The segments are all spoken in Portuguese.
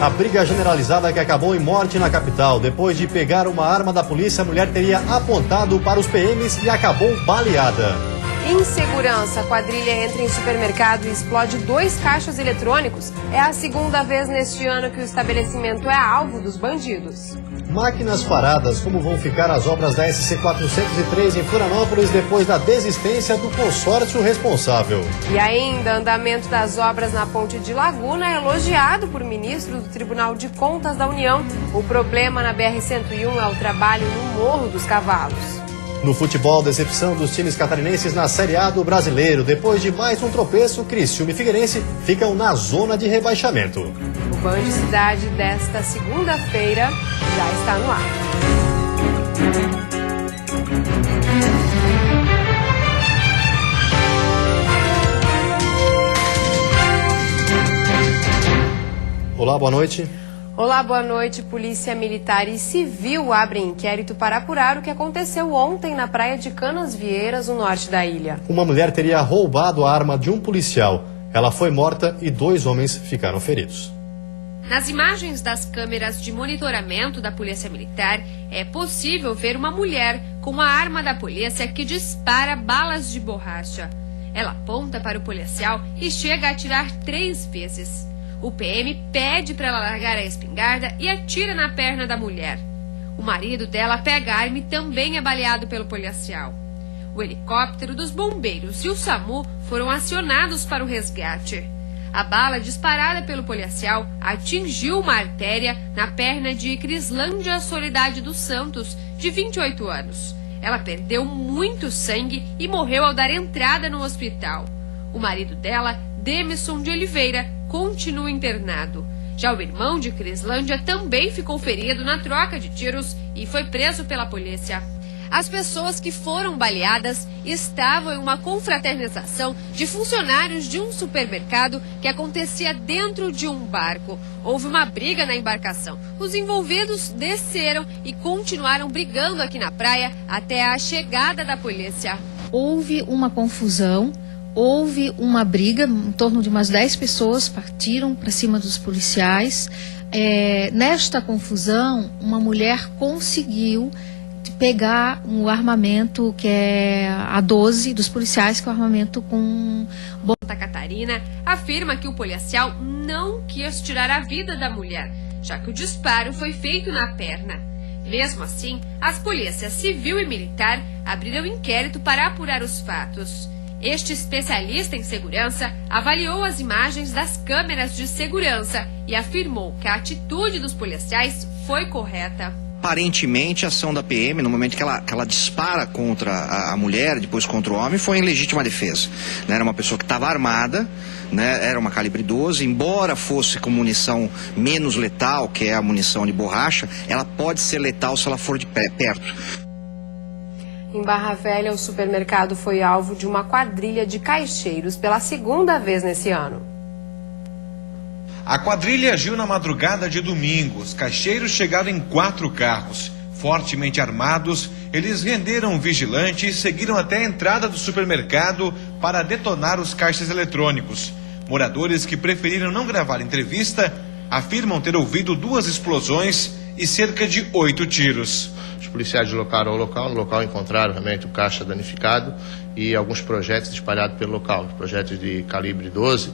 A briga generalizada que acabou em morte na capital. Depois de pegar uma arma da polícia, a mulher teria apontado para os PMs e acabou baleada. Insegurança. A quadrilha entra em supermercado e explode 2 caixas eletrônicos. É a segunda vez neste ano que o estabelecimento é alvo dos bandidos. Máquinas paradas. Como vão ficar as obras da SC 403 em Florianópolis depois da desistência do consórcio responsável? E ainda, andamento das obras na Ponte de Laguna é elogiado por ministro do Tribunal de Contas da União. O problema na BR-101 é o trabalho no Morro dos Cavalos. No futebol, decepção dos times catarinenses na Série A do Brasileiro. Depois de mais um tropeço, Criciúma e Figueirense ficam na zona de rebaixamento. O Band Cidade desta segunda-feira já está no ar. Olá, boa noite. Olá, boa noite. Polícia Militar e Civil abrem inquérito para apurar o que aconteceu ontem na praia de Canasvieiras, no norte da ilha. Uma mulher teria roubado a arma de um policial. Ela foi morta e 2 homens ficaram feridos. Nas imagens das câmeras de monitoramento da Polícia Militar, é possível ver uma mulher com a arma da polícia que dispara balas de borracha. Ela aponta para o policial e chega a atirar 3 vezes. O PM pede para ela largar a espingarda e atira na perna da mulher. O marido dela pega a arma e também é baleado pelo policial. O helicóptero dos bombeiros e o SAMU foram acionados para o resgate. A bala disparada pelo policial atingiu uma artéria na perna de Crislândia Soledade dos Santos, de 28 anos. Ela perdeu muito sangue e morreu ao dar entrada no hospital. O marido dela, Demison de Oliveira, continua internado. Já o irmão de Crislândia também ficou ferido na troca de tiros e foi preso pela polícia. As pessoas que foram baleadas estavam em uma confraternização de funcionários de um supermercado que acontecia dentro de um barco. Houve uma briga na embarcação. Os envolvidos desceram e continuaram brigando aqui na praia até a chegada da polícia. Houve uma confusão. Houve uma briga, em torno de umas 10 pessoas partiram para cima dos policiais. Nesta confusão, uma mulher conseguiu pegar um armamento que é a 12 dos policiais, que é o armamento com... Santa Catarina afirma que o policial não quis tirar a vida da mulher, já que o disparo foi feito na perna. Mesmo assim, as polícias civil e militar abriram inquérito para apurar os fatos. Este especialista em segurança avaliou as imagens das câmeras de segurança e afirmou que a atitude dos policiais foi correta. Aparentemente, a ação da PM, no momento que ela dispara contra a mulher, depois contra o homem, foi em legítima defesa. Era uma pessoa que estava armada, era uma calibre 12, embora fosse com munição menos letal, que é a munição de borracha, ela pode ser letal se ela for de perto. Em Barra Velha, o supermercado foi alvo de uma quadrilha de caixeiros pela segunda vez nesse ano. A quadrilha agiu na madrugada de domingo. Os caixeiros chegaram em 4 carros. Fortemente armados, eles renderam o vigilante e seguiram até a entrada do supermercado para detonar os caixas eletrônicos. Moradores que preferiram não gravar entrevista afirmam ter ouvido 2 explosões e cerca de 8 tiros. Os policiais deslocaram ao local, no local encontraram realmente o caixa danificado e alguns projéteis espalhados pelo local, projéteis de calibre 12,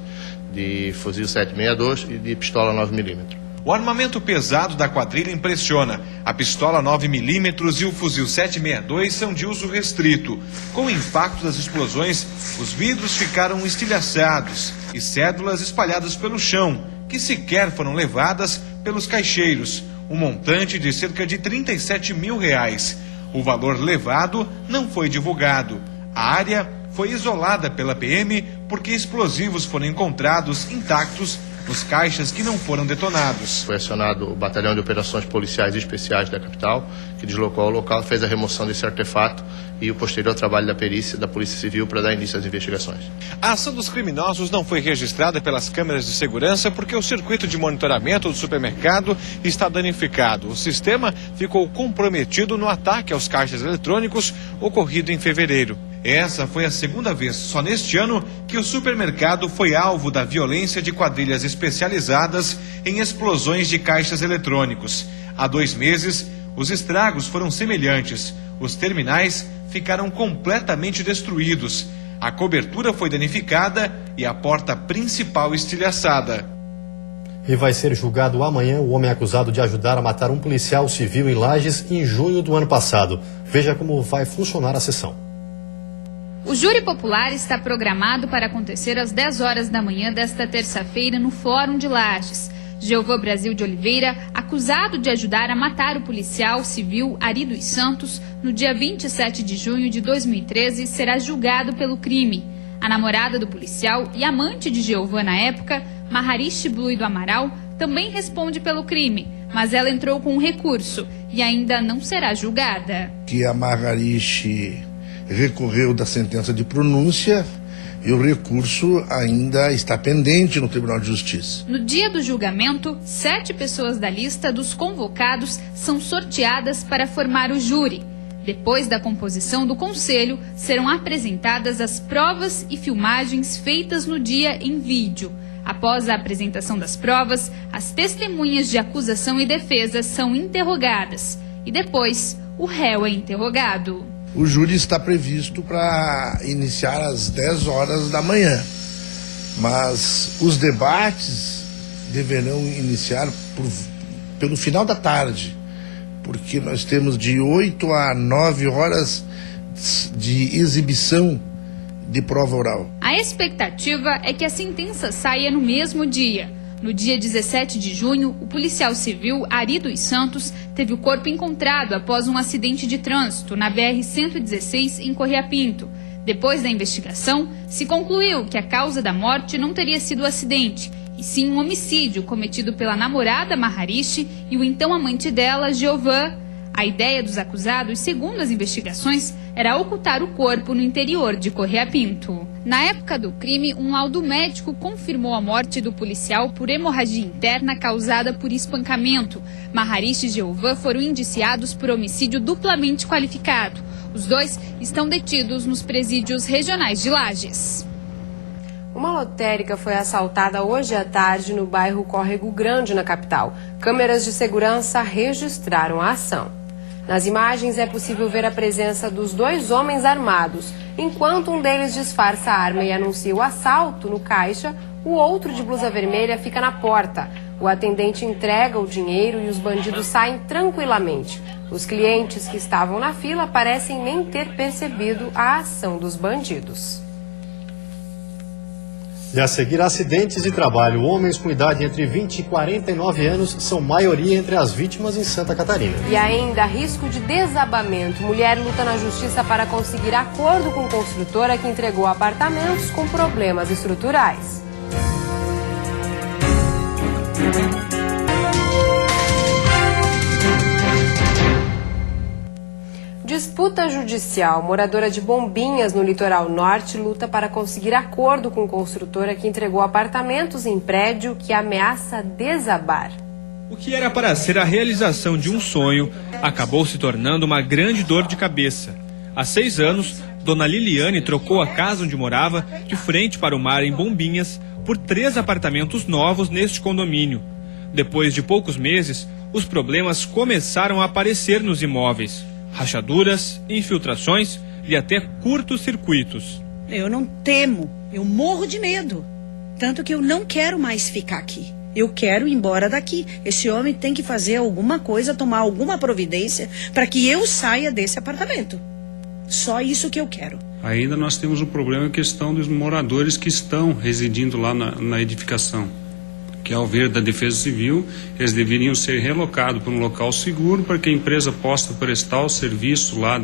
de fuzil 762 e de pistola 9mm. O armamento pesado da quadrilha impressiona. A pistola 9mm e o fuzil 762 são de uso restrito. Com o impacto das explosões, os vidros ficaram estilhaçados e cédulas espalhadas pelo chão, que sequer foram levadas pelos caixeiros. Um montante de cerca de R$37 mil. O valor levado não foi divulgado. A área foi isolada pela PM porque explosivos foram encontrados intactos nos caixas que não foram detonados. Foi acionado o Batalhão de Operações Policiais Especiais da capital, que deslocou ao local, fez a remoção desse artefato e o posterior trabalho da perícia da Polícia Civil para dar início às investigações. A ação dos criminosos não foi registrada pelas câmeras de segurança porque o circuito de monitoramento do supermercado está danificado. O sistema ficou comprometido no ataque aos caixas eletrônicos ocorrido em fevereiro. Essa foi a segunda vez, só neste ano, que o supermercado foi alvo da violência de quadrilhas especializadas em explosões de caixas eletrônicos. Há 2 meses, os estragos foram semelhantes. Os terminais ficaram completamente destruídos. A cobertura foi danificada e a porta principal estilhaçada. E vai ser julgado amanhã o homem acusado de ajudar a matar um policial civil em Lages em junho do ano passado. Veja como vai funcionar a sessão. O júri popular está programado para acontecer às 10 horas da manhã desta terça-feira no Fórum de Lages. Jeovã Brasil de Oliveira, acusado de ajudar a matar o policial civil Ari dos Santos, no dia 27 de junho de 2013, será julgado pelo crime. A namorada do policial e amante de Jeovã na época, Maharishi Blui do Amaral, também responde pelo crime, mas ela entrou com um recurso e ainda não será julgada. Que a Maharishi recorreu da sentença de pronúncia e o recurso ainda está pendente no Tribunal de Justiça. No dia do julgamento, 7 pessoas da lista dos convocados são sorteadas para formar o júri. Depois da composição do conselho, serão apresentadas as provas e filmagens feitas no dia em vídeo. Após a apresentação das provas, as testemunhas de acusação e defesa são interrogadas. E depois, o réu é interrogado. O júri está previsto para iniciar às 10 horas da manhã, mas os debates deverão iniciar pelo final da tarde, porque nós temos de 8 a 9 horas de exibição de prova oral. A expectativa é que a sentença saia no mesmo dia. No dia 17 de junho, o policial civil Ari dos Santos teve o corpo encontrado após um acidente de trânsito na BR-116 em Correia Pinto. Depois da investigação, se concluiu que a causa da morte não teria sido o acidente, e sim um homicídio cometido pela namorada Maharishi e o então amante dela, Jeovã. A ideia dos acusados, segundo as investigações, era ocultar o corpo no interior de Correia Pinto. Na época do crime, um laudo médico confirmou a morte do policial por hemorragia interna causada por espancamento. Maharishi e Jeovã foram indiciados por homicídio duplamente qualificado. Os dois estão detidos nos presídios regionais de Lages. Uma lotérica foi assaltada hoje à tarde no bairro Córrego Grande, na capital. Câmeras de segurança registraram a ação. Nas imagens é possível ver a presença dos 2 homens armados. Enquanto um deles disfarça a arma e anuncia o assalto no caixa, o outro de blusa vermelha fica na porta. O atendente entrega o dinheiro e os bandidos saem tranquilamente. Os clientes que estavam na fila parecem nem ter percebido a ação dos bandidos. E a seguir, acidentes de trabalho. Homens com idade entre 20 e 49 anos são maioria entre as vítimas em Santa Catarina. E ainda risco de desabamento. Mulher luta na justiça para conseguir acordo com construtora que entregou apartamentos com problemas estruturais. Disputa judicial. Moradora de Bombinhas, no litoral norte, luta para conseguir acordo com construtora que entregou apartamentos em prédio que ameaça desabar. O que era para ser a realização de um sonho acabou se tornando uma grande dor de cabeça. Há 6 anos, Dona Liliane trocou a casa onde morava, de frente para o mar em Bombinhas, por 3 apartamentos novos neste condomínio. Depois de poucos meses, os problemas começaram a aparecer nos imóveis. Rachaduras, infiltrações e até curtos-circuitos. Eu não temo, eu morro de medo. Tanto que eu não quero mais ficar aqui. Eu quero ir embora daqui. Esse homem tem que fazer alguma coisa, tomar alguma providência para que eu saia desse apartamento. Só isso que eu quero. Ainda nós temos um problema em questão dos moradores que estão residindo lá na edificação. Que ao ver da Defesa Civil, eles deveriam ser relocados para um local seguro para que a empresa possa prestar o serviço lá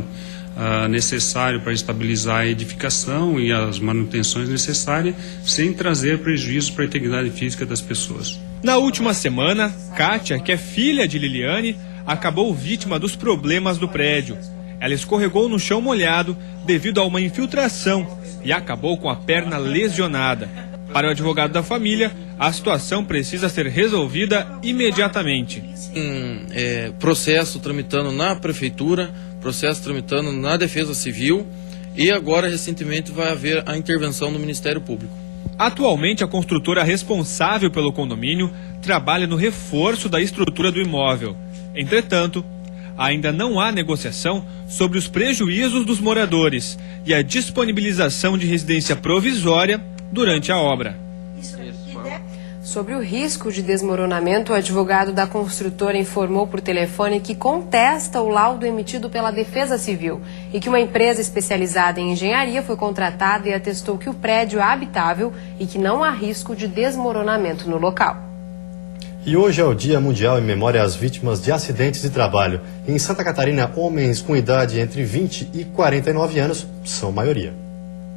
necessário para estabilizar a edificação e as manutenções necessárias, sem trazer prejuízo para a integridade física das pessoas. Na última semana, Kátia, que é filha de Liliane, acabou vítima dos problemas do prédio. Ela escorregou no chão molhado devido a uma infiltração e acabou com a perna lesionada. Para o advogado da família, a situação precisa ser resolvida imediatamente. Processo tramitando na prefeitura, processo tramitando na Defesa Civil e agora, recentemente, vai haver a intervenção do Ministério Público. Atualmente, a construtora responsável pelo condomínio trabalha no reforço da estrutura do imóvel. Entretanto, ainda não há negociação sobre os prejuízos dos moradores e a disponibilização de residência provisória durante a obra. Sobre o risco de desmoronamento, o advogado da construtora informou por telefone que contesta o laudo emitido pela Defesa Civil e que uma empresa especializada em engenharia foi contratada e atestou que o prédio é habitável e que não há risco de desmoronamento no local. E hoje é o Dia Mundial em memória às vítimas de acidentes de trabalho. Em Santa Catarina, homens com idade entre 20 e 49 anos são maioria.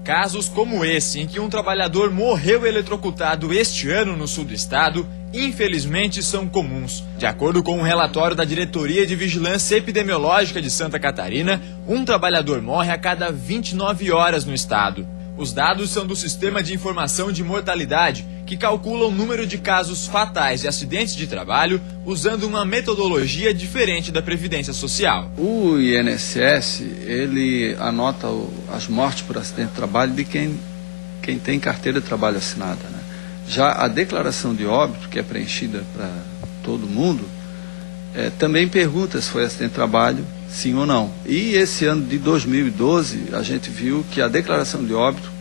Casos como esse, em que um trabalhador morreu eletrocutado este ano no sul do estado, infelizmente são comuns. De acordo com um relatório da Diretoria de Vigilância Epidemiológica de Santa Catarina, um trabalhador morre a cada 29 horas no estado. Os dados são do Sistema de Informação de Mortalidade, que calcula o número de casos fatais de acidentes de trabalho usando uma metodologia diferente da Previdência Social. O INSS, ele anota as mortes por acidente de trabalho de quem tem carteira de trabalho assinada, né? Já a declaração de óbito, que é preenchida para todo mundo, também pergunta se foi acidente de trabalho, sim ou não. E esse ano de 2012, a gente viu que a declaração de óbito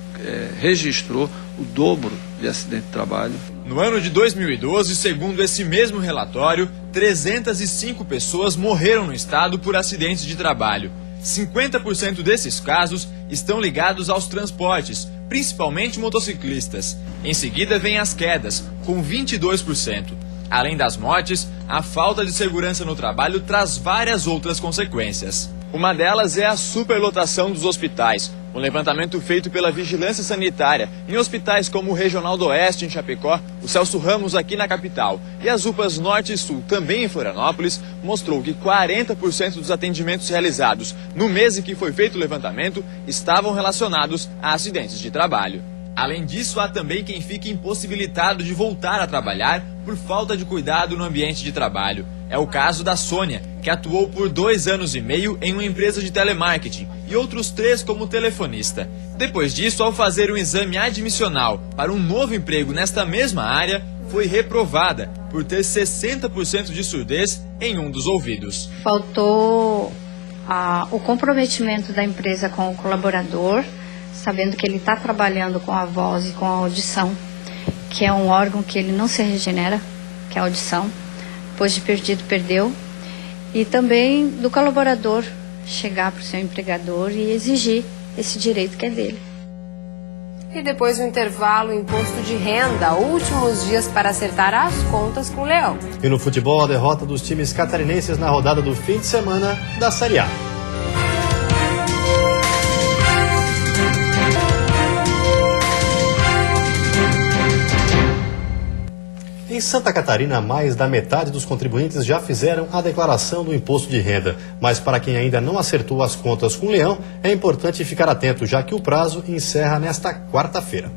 registrou o dobro de acidente de trabalho. No ano de 2012, segundo esse mesmo relatório, 305 pessoas morreram no estado por acidentes de trabalho. 50% desses casos estão ligados aos transportes, principalmente motociclistas. Em seguida vem as quedas, com 22%. Além das mortes, a falta de segurança no trabalho traz várias outras consequências. Uma delas é a superlotação dos hospitais. Um levantamento feito pela Vigilância Sanitária em hospitais como o Regional do Oeste, em Chapecó, o Celso Ramos, aqui na capital, e as UPAs Norte e Sul, também em Florianópolis, mostrou que 40% dos atendimentos realizados no mês em que foi feito o levantamento estavam relacionados a acidentes de trabalho. Além disso, há também quem fica impossibilitado de voltar a trabalhar por falta de cuidado no ambiente de trabalho. É o caso da Sônia, que atuou por 2 anos e meio em uma empresa de telemarketing e outros 3 como telefonista. Depois disso, ao fazer um exame admissional para um novo emprego nesta mesma área, foi reprovada por ter 60% de surdez em um dos ouvidos. Faltou o comprometimento da empresa com o colaborador, sabendo que ele está trabalhando com a voz e com a audição, que é um órgão que ele não se regenera, que é a audição. Depois de perdido, perdeu. E também do colaborador chegar para o seu empregador e exigir esse direito que é dele. E depois do intervalo, imposto de renda, últimos dias para acertar as contas com o Leão. E no futebol, a derrota dos times catarinenses na rodada do fim de semana da Série A. Em Santa Catarina, mais da metade dos contribuintes já fizeram a declaração do imposto de renda. Mas para quem ainda não acertou as contas com o Leão, é importante ficar atento, já que o prazo encerra nesta quarta-feira.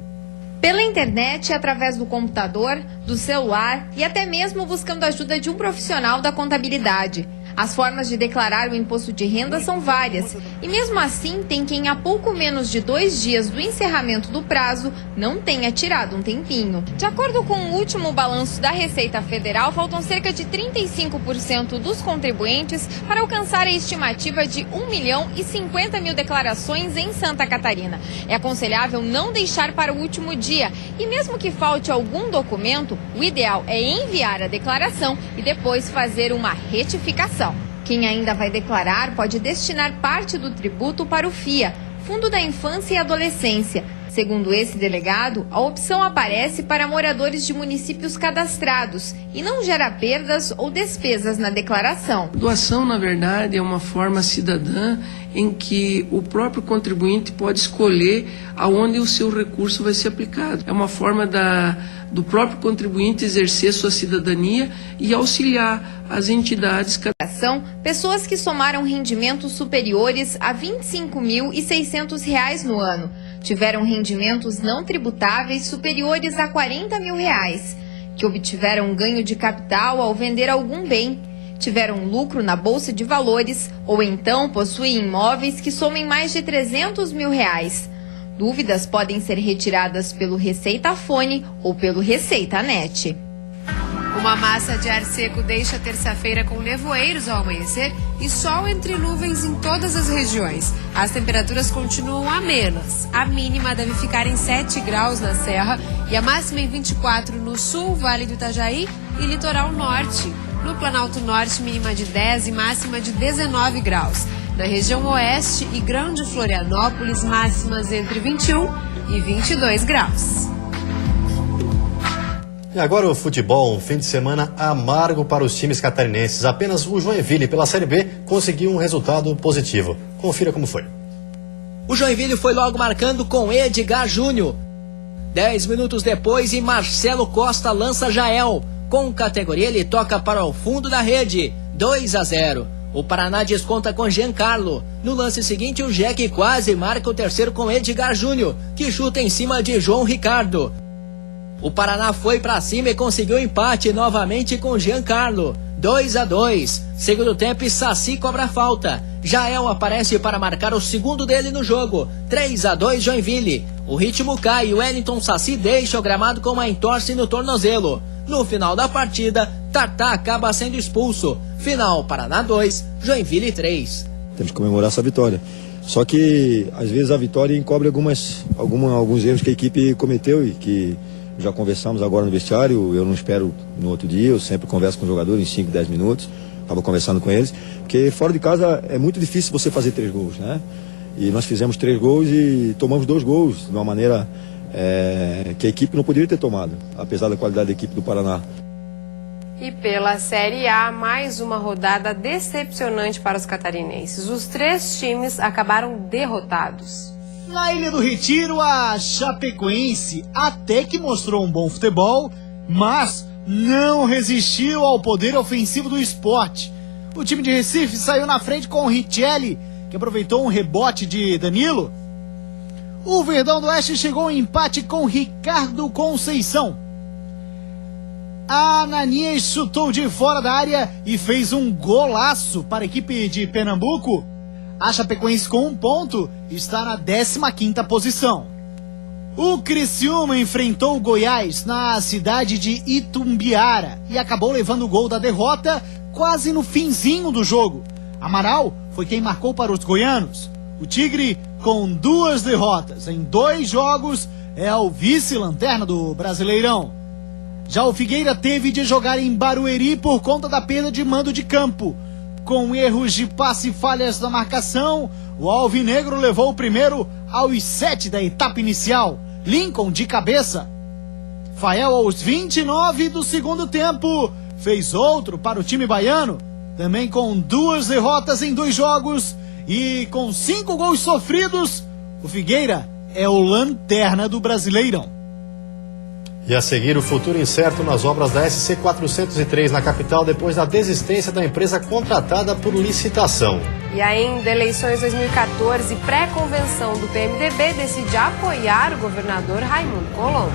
Pela internet, através do computador, do celular e até mesmo buscando a ajuda de um profissional da contabilidade. As formas de declarar o imposto de renda são várias e mesmo assim tem quem há pouco menos de 2 dias do encerramento do prazo não tenha tirado um tempinho. De acordo com o último balanço da Receita Federal, faltam cerca de 35% dos contribuintes para alcançar a estimativa de 1.050.000 declarações em Santa Catarina. É aconselhável não deixar para o último dia e mesmo que falte algum documento, o ideal é enviar a declaração e depois fazer uma retificação. Quem ainda vai declarar pode destinar parte do tributo para o FIA, Fundo da Infância e Adolescência. Segundo esse delegado, a opção aparece para moradores de municípios cadastrados e não gera perdas ou despesas na declaração. Doação, na verdade, é uma forma cidadã em que o próprio contribuinte pode escolher aonde o seu recurso vai ser aplicado. É uma forma do próprio contribuinte exercer sua cidadania e auxiliar as entidades. Pessoas que somaram rendimentos superiores a R$ 25.600 no ano. Tiveram rendimentos não tributáveis superiores a R$ 40.000, que obtiveram ganho de capital ao vender algum bem, tiveram lucro na Bolsa de Valores ou então possuem imóveis que somem mais de R$300 mil. Dúvidas podem ser retiradas pelo Receita Fone ou pelo Receita Net. Uma massa de ar seco deixa terça-feira com nevoeiros ao amanhecer e sol entre nuvens em todas as regiões. As temperaturas continuam amenas. A mínima deve ficar em 7 graus na Serra e a máxima em 24 no sul, Vale do Itajaí e Litoral Norte. No Planalto Norte, mínima de 10 e máxima de 19 graus. Na região oeste e Grande Florianópolis, máximas entre 21 e 22 graus. E agora o futebol, um fim de semana amargo para os times catarinenses. Apenas o Joinville, pela Série B, conseguiu um resultado positivo. Confira como foi. O Joinville foi logo marcando com Edgar Júnior. 10 minutos depois, e Marcelo Costa lança Jael. Com categoria, ele toca para o fundo da rede. 2-0. O Paraná desconta com Giancarlo. No lance seguinte, o Jack quase marca o terceiro com Edgar Júnior, que chuta em cima de João Ricardo. O Paraná foi para cima e conseguiu empate novamente com Giancarlo. 2-2. Segundo tempo, e Saci cobra falta. Jael aparece para marcar o segundo dele no jogo. 3-2 Joinville. O ritmo cai e o Wellington Saci deixa o gramado com uma entorse no tornozelo. No final da partida, Tartá acaba sendo expulso. Final, Paraná 2, Joinville 3. Temos que comemorar essa vitória. Só que, às vezes, a vitória encobre alguns erros que a equipe cometeu e que já conversamos agora no vestiário. Eu não espero no outro dia, eu sempre converso com os jogadores em 5, 10 minutos. Estava conversando com eles, porque fora de casa é muito difícil você fazer 3 gols, né? E nós fizemos 3 gols e tomamos 2 gols de uma maneira que a equipe não poderia ter tomado, apesar da qualidade da equipe do Paraná. E pela Série A, mais uma rodada decepcionante para os catarinenses. Os 3 times acabaram derrotados. Na Ilha do Retiro, a Chapecoense até que mostrou um bom futebol, mas não resistiu ao poder ofensivo do Sport. O time de Recife saiu na frente com o Richelli, que aproveitou um rebote de Danilo. O Verdão do Oeste chegou ao empate com Ricardo Conceição. A Ananias chutou de fora da área e fez um golaço para a equipe de Pernambuco. A Chapecoense com 1 ponto está na 15ª posição. O Criciúma enfrentou o Goiás na cidade de Itumbiara e acabou levando o gol da derrota quase no finzinho do jogo. Amaral foi quem marcou para os goianos. O Tigre, com 2 derrotas em 2 jogos, é o vice-lanterna do Brasileirão. Já o Figueira teve de jogar em Barueri por conta da perda de mando de campo. Com erros de passe e falhas da marcação, o alvinegro levou o primeiro aos 7 da etapa inicial. Lincoln de cabeça. Fael, aos 29 do segundo tempo, fez outro para o time baiano, também com 2 derrotas em 2 jogos e com 5 gols sofridos. O Figueira é o lanterna do Brasileirão. E a seguir, o futuro incerto nas obras da SC 403 na capital depois da desistência da empresa contratada por licitação. E ainda, eleições 2014, pré-convenção do PMDB decide apoiar o governador Raimundo Colombo.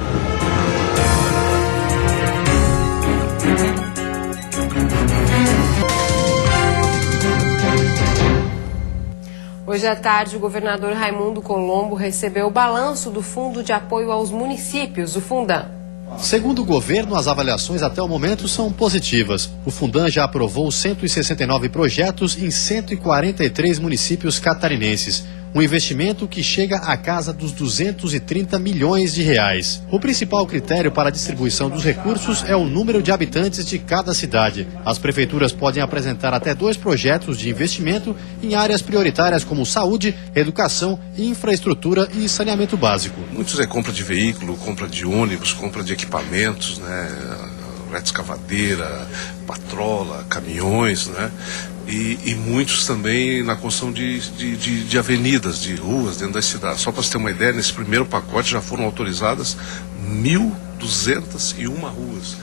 Hoje à tarde, o governador Raimundo Colombo recebeu o balanço do Fundo de Apoio aos Municípios, o Fundam. Segundo o governo, as avaliações até o momento são positivas. O Fundam já aprovou 169 projetos em 143 municípios catarinenses. Um investimento que chega à casa dos 230 milhões de reais. O principal critério para a distribuição dos recursos é o número de habitantes de cada cidade. As prefeituras podem apresentar até 2 projetos de investimento em áreas prioritárias como saúde, educação, infraestrutura e saneamento básico. Muitos é compra de veículo, compra de ônibus, compra de equipamentos, né? Escavadeira, patrola, caminhões, né? E muitos também na construção de avenidas, de ruas dentro das cidades. Só para você ter uma ideia, nesse primeiro pacote já foram autorizadas 1.201 ruas.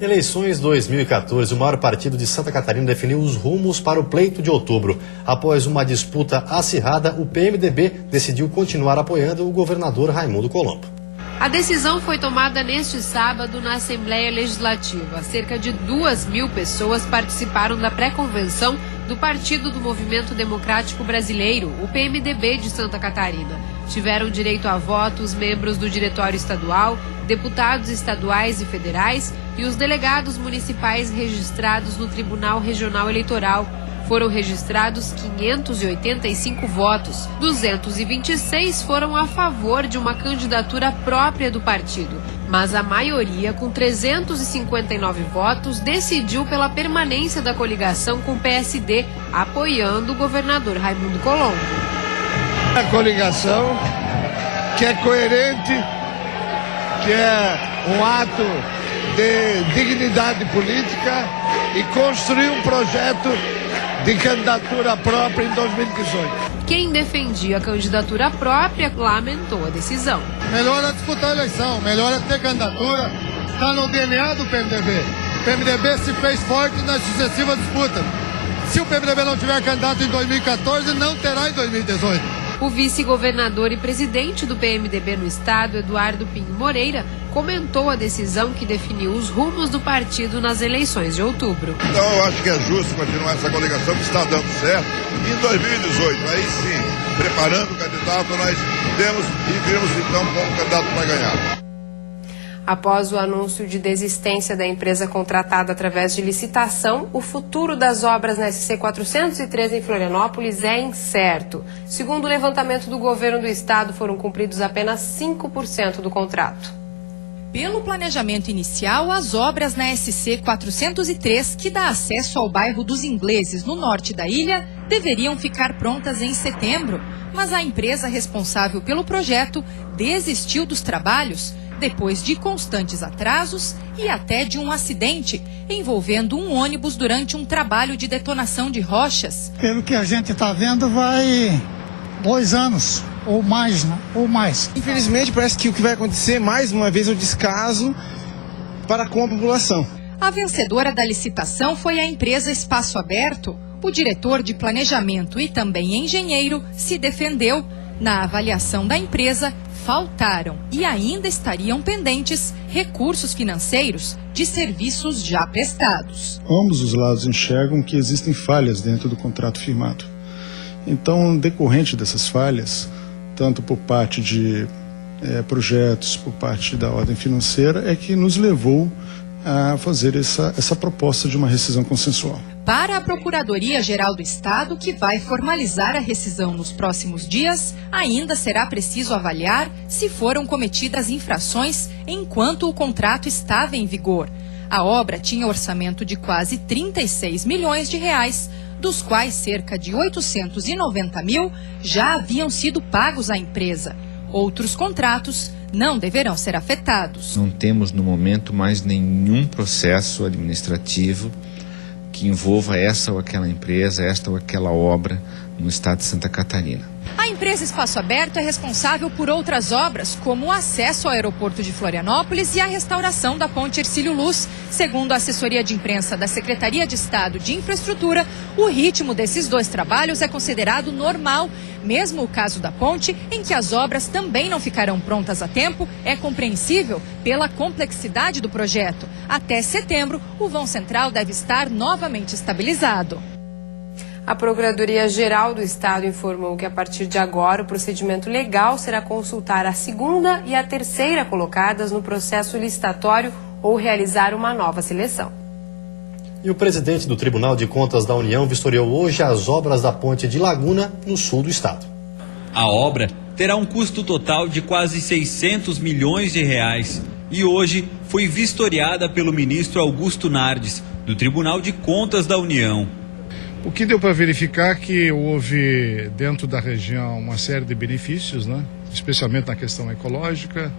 Eleições 2014, o maior partido de Santa Catarina definiu os rumos para o pleito de outubro. Após uma disputa acirrada, o PMDB decidiu continuar apoiando o governador Raimundo Colombo. A decisão foi tomada neste sábado na Assembleia Legislativa. Cerca de 2.000 pessoas participaram da pré-convenção do Partido do Movimento Democrático Brasileiro, o PMDB de Santa Catarina. Tiveram direito a voto os membros do Diretório Estadual, deputados estaduais e federais e os delegados municipais registrados no Tribunal Regional Eleitoral. Foram registrados 585 votos. 226 foram a favor de uma candidatura própria do partido, mas a maioria, com 359 votos, decidiu pela permanência da coligação com o PSD, apoiando o governador Raimundo Colombo. A coligação que é coerente, que é um ato de dignidade política e construir um projeto de candidatura própria em 2018. Quem defendia a candidatura própria lamentou a decisão. Melhor é disputar a eleição, melhor é ter candidatura, está no DNA do PMDB. O PMDB se fez forte nas sucessivas disputas. Se o PMDB não tiver candidato em 2014, não terá em 2018. O vice-governador e presidente do PMDB no estado, Eduardo Pinho Moreira, comentou a decisão que definiu os rumos do partido nas eleições de outubro. Então eu acho que é justo continuar essa coligação que está dando certo. E em 2018, aí sim, preparando o candidato, nós temos e vimos então como candidato para ganhar. Após o anúncio de desistência da empresa contratada através de licitação, o futuro das obras na SC 403 em Florianópolis é incerto. Segundo o levantamento do governo do estado, foram cumpridos apenas 5% do contrato. Pelo planejamento inicial, as obras na SC 403, que dá acesso ao bairro dos Ingleses, no norte da ilha, deveriam ficar prontas em setembro. Mas a empresa responsável pelo projeto desistiu dos trabalhos depois de constantes atrasos e até de um acidente envolvendo um ônibus durante um trabalho de detonação de rochas. Pelo que a gente está vendo, vai 2 anos ou mais, né? Ou mais. Infelizmente, parece que o que vai acontecer, mais uma vez, é o descaso para com a população. A vencedora da licitação foi a empresa Espaço Aberto. O diretor de planejamento e também engenheiro se defendeu. Na avaliação da empresa, faltaram e ainda estariam pendentes recursos financeiros de serviços já prestados. Ambos os lados enxergam que existem falhas dentro do contrato firmado. Então, decorrente dessas falhas, tanto por parte de projetos, por parte da ordem financeira, é que nos levou a fazer essa proposta de uma rescisão consensual. Para a Procuradoria-Geral do Estado, que vai formalizar a rescisão nos próximos dias, ainda será preciso avaliar se foram cometidas infrações enquanto o contrato estava em vigor. A obra tinha orçamento de quase 36 milhões de reais, dos quais cerca de 890 mil já haviam sido pagos à empresa. Outros contratos não deverão ser afetados. Não temos no momento mais nenhum processo administrativo que envolva essa ou aquela empresa, esta ou aquela obra no estado de Santa Catarina. A empresa Espaço Aberto é responsável por outras obras, como o acesso ao aeroporto de Florianópolis e a restauração da ponte Hercílio Luz. Segundo a assessoria de imprensa da Secretaria de Estado de Infraestrutura, o ritmo desses 2 trabalhos é considerado normal. Mesmo o caso da ponte, em que as obras também não ficarão prontas a tempo, é compreensível pela complexidade do projeto. Até setembro, o vão central deve estar novamente estabilizado. A Procuradoria-Geral do Estado informou que a partir de agora o procedimento legal será consultar a 2ª e a 3ª colocadas no processo licitatório ou realizar uma nova seleção. E o presidente do Tribunal de Contas da União vistoriou hoje as obras da ponte de Laguna, no sul do estado. A obra terá um custo total de quase 600 milhões de reais e hoje foi vistoriada pelo ministro Augusto Nardes, do Tribunal de Contas da União. O que deu para verificar é que houve dentro da região uma série de benefícios, né? Especialmente na questão ecológica,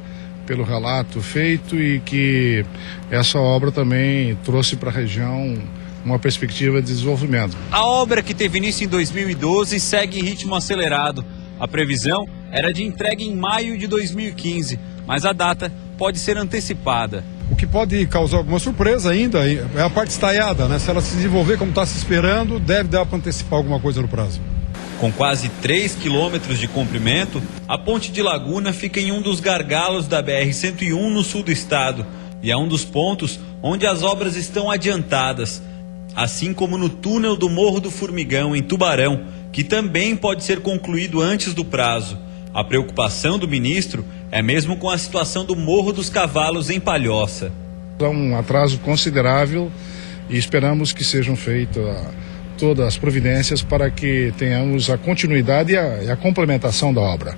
pelo relato feito, e que essa obra também trouxe para a região uma perspectiva de desenvolvimento. A obra, que teve início em 2012, segue em ritmo acelerado. A previsão era de entrega em maio de 2015, mas a data pode ser antecipada. O que pode causar alguma surpresa ainda é a parte estaiada, né? Se ela se desenvolver como está se esperando, deve dar para antecipar alguma coisa no prazo. Com quase 3 quilômetros de comprimento, a Ponte de Laguna fica em um dos gargalos da BR-101 no sul do estado e é um dos pontos onde as obras estão adiantadas, assim como no túnel do Morro do Formigão, em Tubarão, que também pode ser concluído antes do prazo. A preocupação do ministro é mesmo com a situação do Morro dos Cavalos, em Palhoça. Há um atraso considerável e esperamos que sejam feitas todas as providências para que tenhamos a continuidade e a complementação da obra.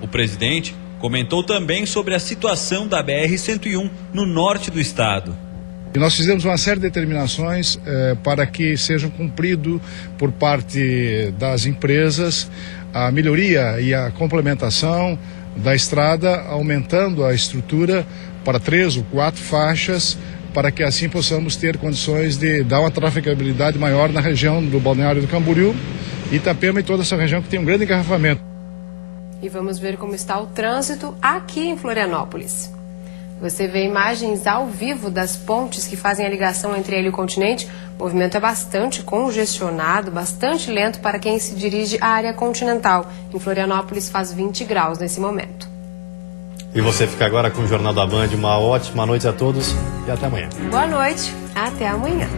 O presidente comentou também sobre a situação da BR-101 no norte do estado. E nós fizemos uma série de determinações para que sejam cumpridos por parte das empresas a melhoria e a complementação da estrada, aumentando a estrutura para 3 ou 4 faixas, para que assim possamos ter condições de dar uma trafegabilidade maior na região do Balneário do Camboriú, Itapema e toda essa região que tem um grande engarrafamento. E vamos ver como está o trânsito aqui em Florianópolis. Você vê imagens ao vivo das pontes que fazem a ligação entre ele e o continente. O movimento é bastante congestionado, bastante lento para quem se dirige à área continental. Em Florianópolis faz 20 graus nesse momento. E você fica agora com o Jornal da Band. Uma ótima noite a todos e até amanhã. Boa noite, até amanhã.